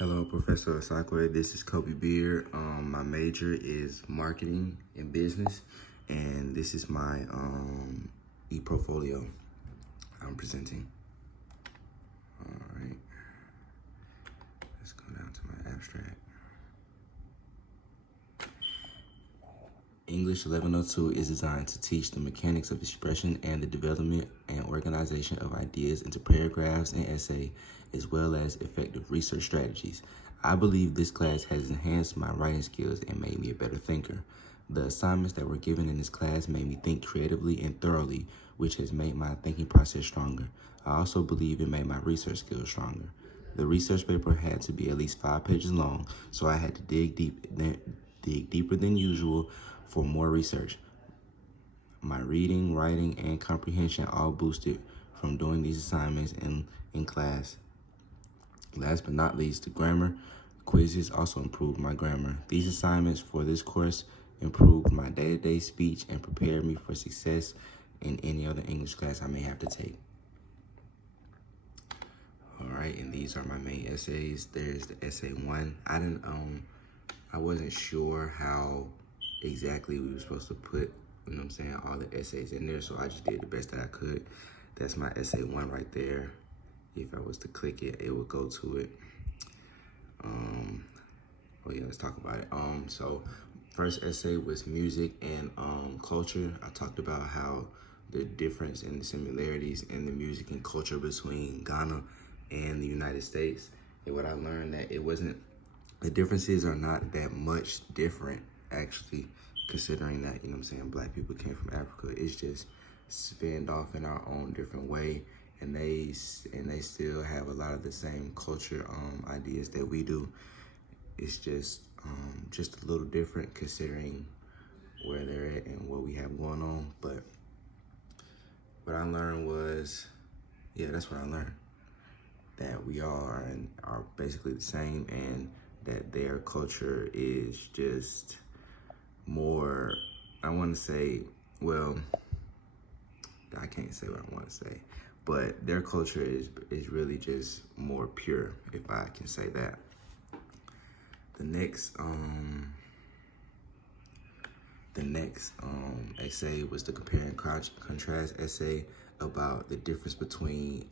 Hello, Professor Osakwe. This is Kobe Beard. My major is marketing and business, and this is my E-Profolio I'm presenting. All right, let's go down to my abstract. English 1102 is designed to teach the mechanics of expression and the development and organization of ideas into paragraphs and essay, as well as effective research strategies. I believe this class has enhanced my writing skills and made me a better thinker. The assignments that were given in this class made me think creatively and thoroughly, which has made my thinking process stronger. I also believe it made my research skills stronger. The research paper had to be at least 5 pages long, so I had to dig deeper than usual for more research. My reading, writing, and comprehension all boosted from doing these assignments in class. Last but not least, the grammar quizzes also improved my grammar. These assignments for this course improved my day-to-day speech and prepared me for success in any other English class I may have to take. All right, and these are my main essays. There's the essay 1. I wasn't sure how exactly we were supposed to put, all the essays in there, so I just did the best that I could. That's my essay 1 right there. If I was to click it, it would go to it. Let's talk about it. So first essay was music and culture. I talked about how the difference and the similarities in the music and culture between Ghana and the United States. And what I learned that the differences are not that much different, actually, considering that, Black people came from Africa. It's just spinned off in our own different way, and they still have a lot of the same culture ideas that we do. It's just a little different considering where they're at and what we have going on. But what I learned was, that's what I learned, that we are basically the same, and that their culture is just more, I want to say, well, I can't say what I want to say, but their culture is really just more pure, if I can say that. The next essay was the compare and contrast essay about the difference between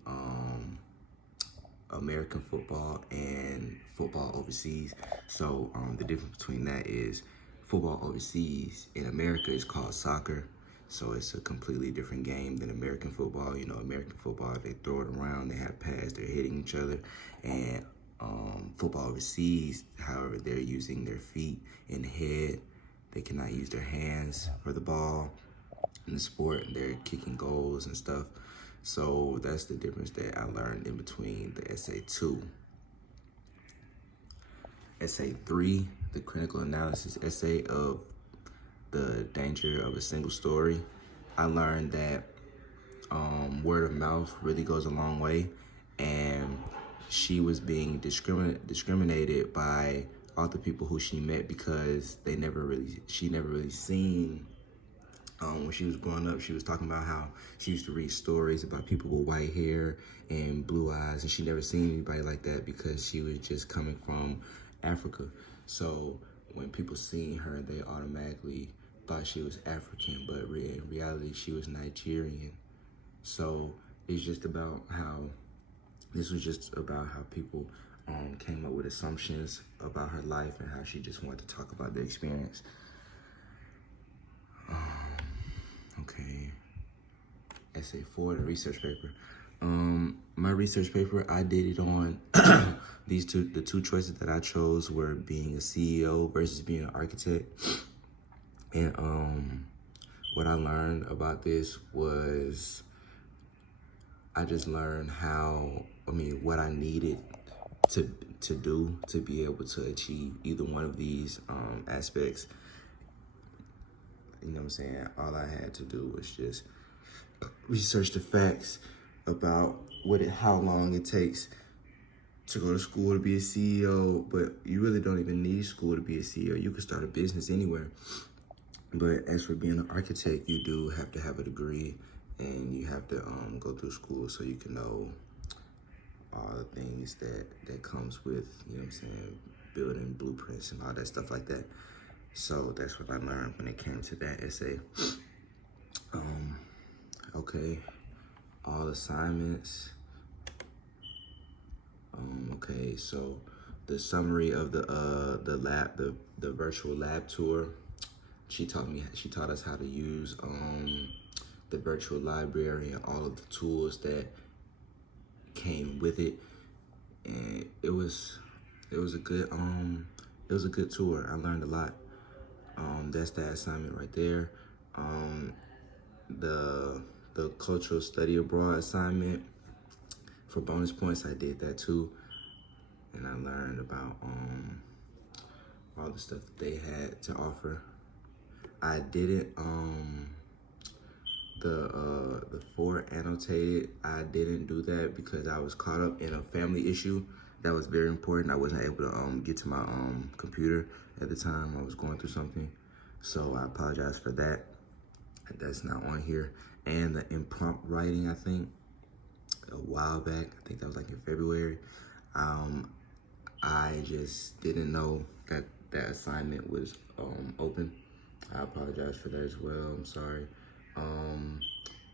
American football and football overseas. So the difference between that is football overseas in America is called soccer. So it's a completely different game than American football. American football, they throw it around, they have pads, they're hitting each other. And football overseas, however, they're using their feet and head. They cannot use their hands for the ball in the sport. They're kicking goals and stuff. So that's the difference that I learned in between the essay 2. Essay 3, the critical analysis essay of the danger of a single story. I learned that word of mouth really goes a long way, and she was being discriminated by all the people who she met because she never really seen. When she was growing up, she was talking about how she used to read stories about people with white hair and blue eyes, and she never seen anybody like that because she was just coming from Africa. So when people seen her, they automatically thought she was African, but in reality, she was Nigerian. So it's just about how, this was just about how people came up with assumptions about her life and how she just wanted to talk about the experience. Okay, essay 4, the research paper. My research paper, I did it on the two choices that I chose were being a CEO versus being an architect. And what I learned about this was, I just learned what I needed to do to be able to achieve either one of these aspects. All I had to do was just research the facts about how long it takes to go to school to be a CEO, but you really don't even need school to be a CEO. You can start a business anywhere. But as for being an architect, you do have to have a degree, and you have to go through school so you can know all the things that comes with, you know what I'm saying, building blueprints and all that stuff like that. So that's what I learned when it came to that essay. Okay, all assignments. Okay, so the summary of the virtual lab tour. She taught us how to use the virtual library and all of the tools that came with it, and it was a good tour. I learned a lot. That's that assignment right there. The cultural study abroad assignment for bonus points, I did that too, and I learned about all the stuff that they had to offer. I didn't the 4 annotated. I didn't do that because I was caught up in a family issue that was very important. I wasn't able to get to my computer at the time. I was going through something, so I apologize for that. That's not on here. And the impromptu writing, I think a while back, I think that was like in February. I just didn't know that that assignment was open. I apologize for that as well. I'm sorry.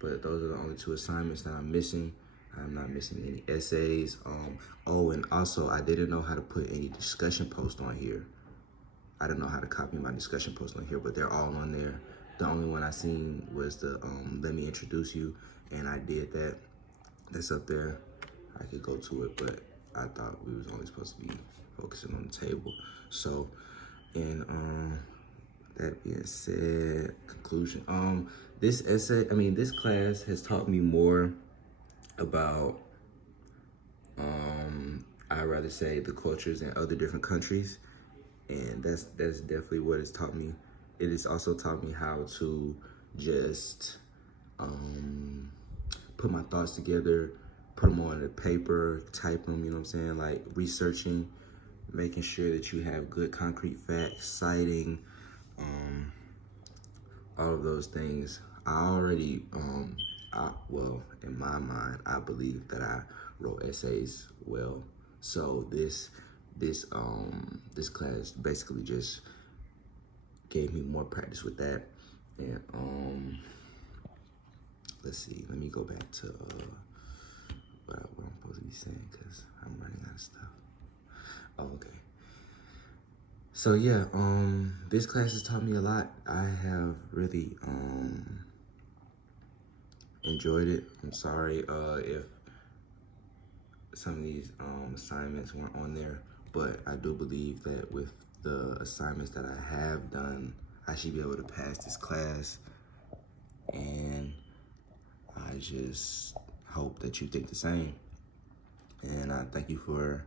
But those are the only 2 assignments that I'm missing. I'm not missing any essays. Oh, and also I didn't know how to put any discussion posts on here. I didn't know how to copy my discussion posts on here, but they're all on there. The only one I seen was the let me introduce you, and I did that. That's up there. I could go to it, but I thought we was only supposed to be focusing on the table. So, and that being said, conclusion. This class has taught me more about, I'd rather say, the cultures in other different countries, and that's definitely what it's taught me. It has also taught me how to just put my thoughts together, put them on the paper, type them, you know what I'm saying? Like researching, making sure that you have good concrete facts, citing, all of those things. I already, well, in my mind, I believe that I wrote essays well. So this class basically just gave me more practice with that. And let's see, let me go back to what I'm supposed to be saying, because I'm running out of stuff. Oh, okay. So yeah, this class has taught me a lot. I have really enjoyed it. I'm sorry if some of these assignments weren't on there, but I do believe that with the assignments that I have done, I should be able to pass this class. And I just hope that you think the same. And I thank you for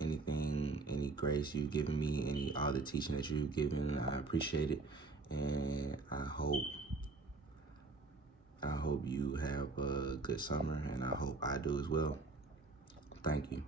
any grace you've given me, all the teaching that you've given. I appreciate it, and I hope you have a good summer, and I hope I do as well. Thank you.